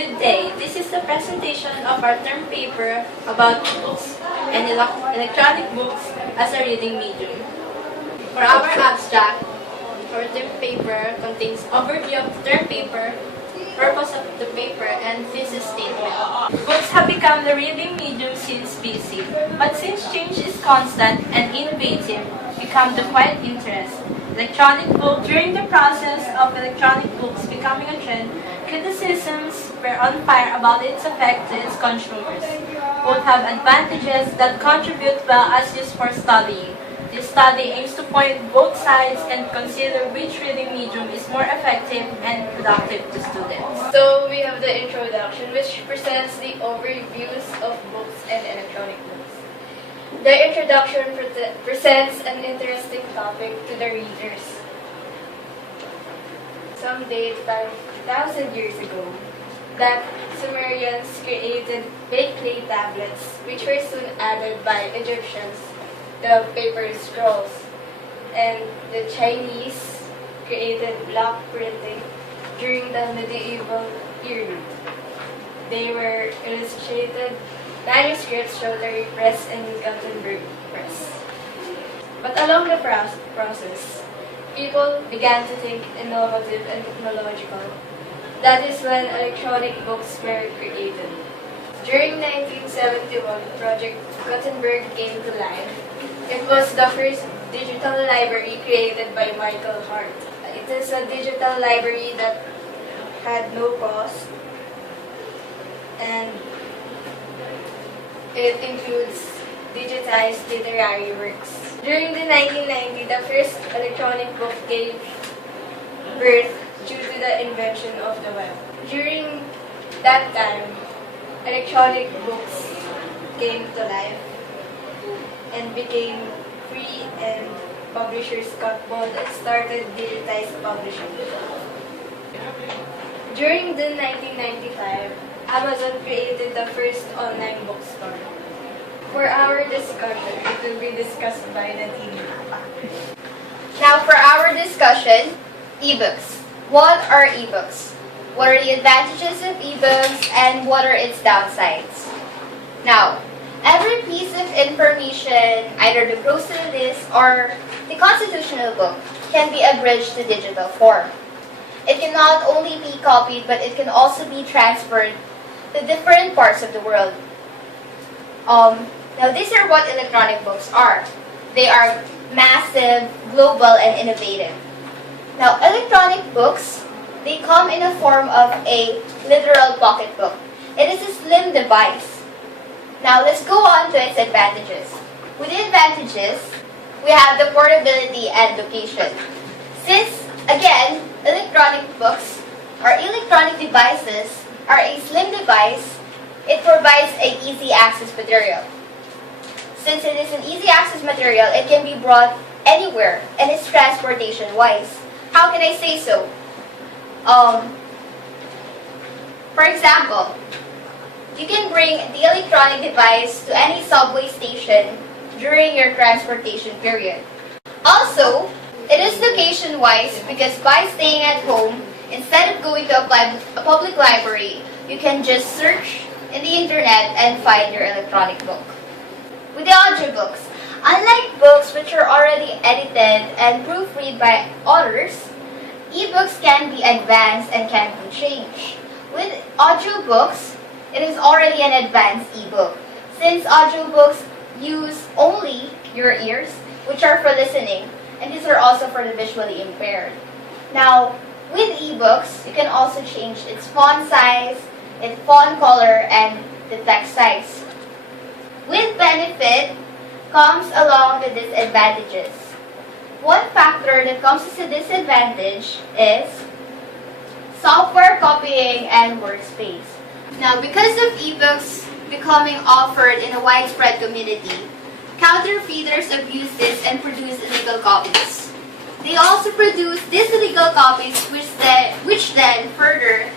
Good day. This is the presentation of our term paper about books and electronic books as a reading medium. For our abstract, our term paper contains overview of the term paper, purpose of the paper, and thesis statement. Books have become the reading medium since BC, but since change is constant and innovative, become the quiet interest. Electronic book. During the process of electronic books becoming a trend, criticisms were on fire about its effect to its consumers. Both have advantages that contribute well as used for studying. This study aims to point both sides and consider which reading medium is more effective and productive to students. So we have the introduction, which presents the overviews of books and electronic books. The introduction presents an interesting topic to the readers. Some date 5,000 years ago, that Sumerians created baked clay tablets, which were soon added by Egyptians, the paper scrolls, and the Chinese created block printing during the medieval period. They were illustrated manuscripts Rotary Press and Gutenberg Press. But along the process, people began to think innovative and technological. That is when electronic books were created. During 1971, Project Gutenberg came to life. It was the first digital library created by Michael Hart. It is a digital library that had no cost, and it includes digitized literary works. During the 1990s, the first electronic book gave birth due to the invention of the web. During that time, electronic books came to life and became free, and publishers got bold and started digitized publishing. During the 1995, Amazon created the first online bookstore. For our discussion, it will be discussed by the team. Now for our discussion, ebooks. What are ebooks? What are the advantages of ebooks and what are its downsides? Now, every piece of information, either the grocery list or the constitutional book, can be abridged to digital form. It can not only be copied, but it can also be transferred to different parts of the world. Now these are what electronic books are. They are massive, global, and innovative. Now electronic books, they come in a form of a literal pocketbook. It is a slim device. Now let's go on to its advantages. With the advantages, we have the portability and location. Since, again, electronic books or electronic devices are a slim device, it provides an easy access material. Since it is an easy access material, it can be brought anywhere and it's transportation wise. How can I say so? For example, you can bring the electronic device to any subway station during your transportation period. Also, it is location wise because by staying at home, instead of going to a public library, you can just search in the internet and find your electronic book. With the audiobooks, unlike books which are already edited and proofread by authors, ebooks can be advanced and can be changed. With audiobooks, it is already an advanced ebook. Since audiobooks use only your ears, which are for listening, and these are also for the visually impaired. Now, with ebooks, you can also change its font size, its font color, and the text size. With benefit comes along the disadvantages. One factor that comes as a disadvantage is software copying and workspace. Now, because of ebooks becoming offered in a widespread community, counterfeiters abuse this and produce illegal copies. They also produce these illegal copies which then further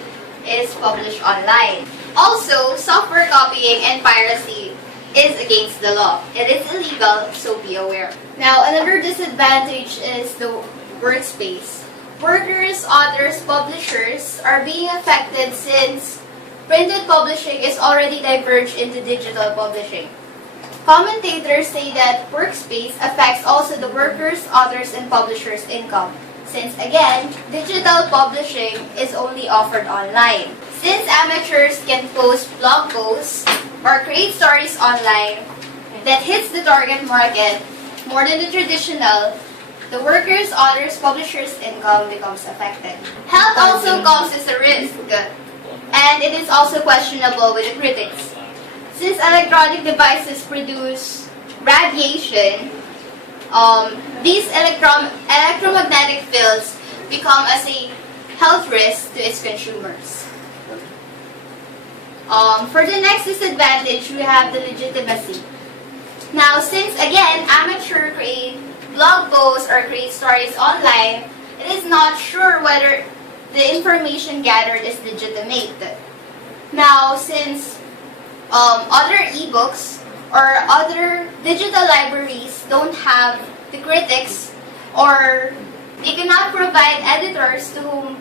is published online. Also, software copying and piracy is against the law. It is illegal, so be aware. Now, another disadvantage is the workspace. Workers, authors, publishers are being affected since printed publishing is already diverged into digital publishing. Commentators say that workspace affects also the workers, authors, and publishers' income, since again, digital publishing is only offered online. Since amateurs can post blog posts or create stories online that hits the target market more than the traditional, the workers, authors, publishers' income becomes affected. Health also comes as a risk, and it is also questionable with the critics. Since electronic devices produce radiation, these electromagnetic fields become as a health risk to its consumers. For the next disadvantage, we have the legitimacy. Now, since again, amateurs create blog posts or create stories online, it is not sure whether the information gathered is legitimate. Now, since other ebooks or other digital libraries don't have the critics, or they cannot provide editors to whom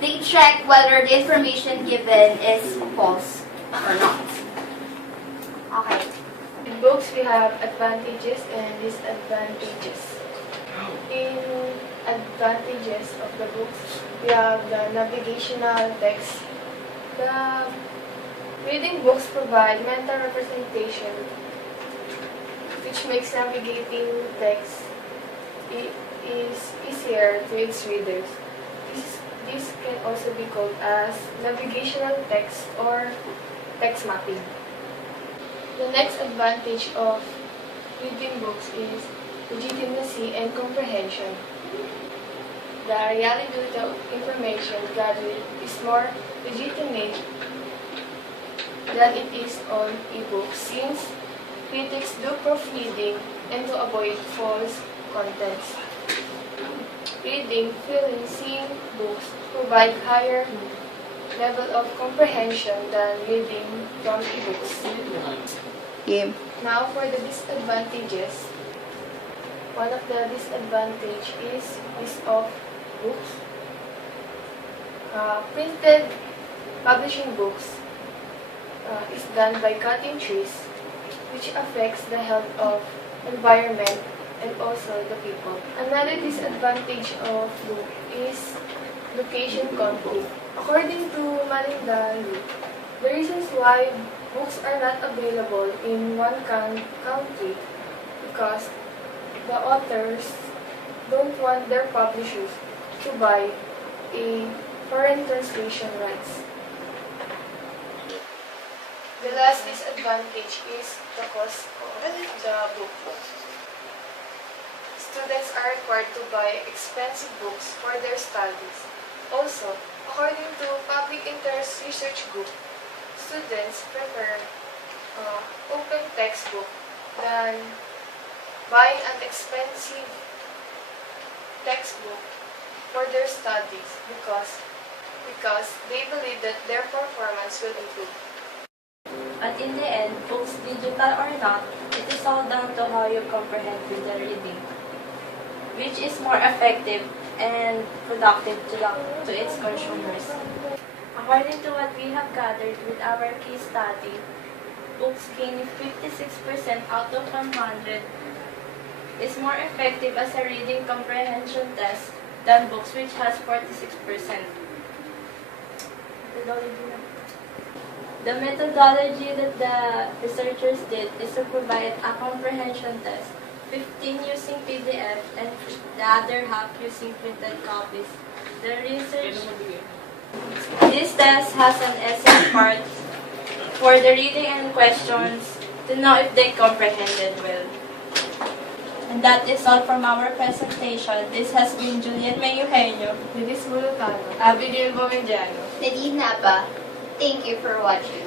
they check whether the information given is false or not. Okay. In books, we have advantages and disadvantages. In advantages of the books, we have the navigational text. The reading books provide mental representation, which makes navigating text is easier to its readers. This can also be called as navigational text or text mapping. The next advantage of reading books is legitimacy and comprehension. The reliability of information gathered is more legitimate than it is on ebooks, since critics do proofreading and to avoid false contents. Reading, feeling, seeing books provide higher level of comprehension than reading from ebooks. Now for the disadvantages. One of the disadvantages is of books. Printed publishing books is done by cutting trees, which affects the health of environment and also the people. Another disadvantage of book is location conflict. According to Malindalu, the reasons why books are not available in one country because the authors don't want their publishers to buy a foreign translation rights. The last disadvantage is the cost of the book. Students are required to buy expensive books for their studies. Also, according to Public Interest Research Group, students prefer open textbook than buying an expensive textbook for their studies because they believe that their performance will improve. But in the end, books digital or not, it is all down to how you comprehend with the reading, which is more effective and productive to its consumers. According to what we have gathered with our case study, books gaining 56% out of 100 is more effective as a reading comprehension test than books which has 46%. The methodology that the researchers did is to provide a comprehension test, 15 using PDF and the other half using printed copies. This test has an essay part for the reading and questions to know if they comprehended well. And that is all from our presentation. This has been Juliet May Eugenio, Lidis Bulutano, Abigail Bovendiano. Nadine Napa, thank you for watching.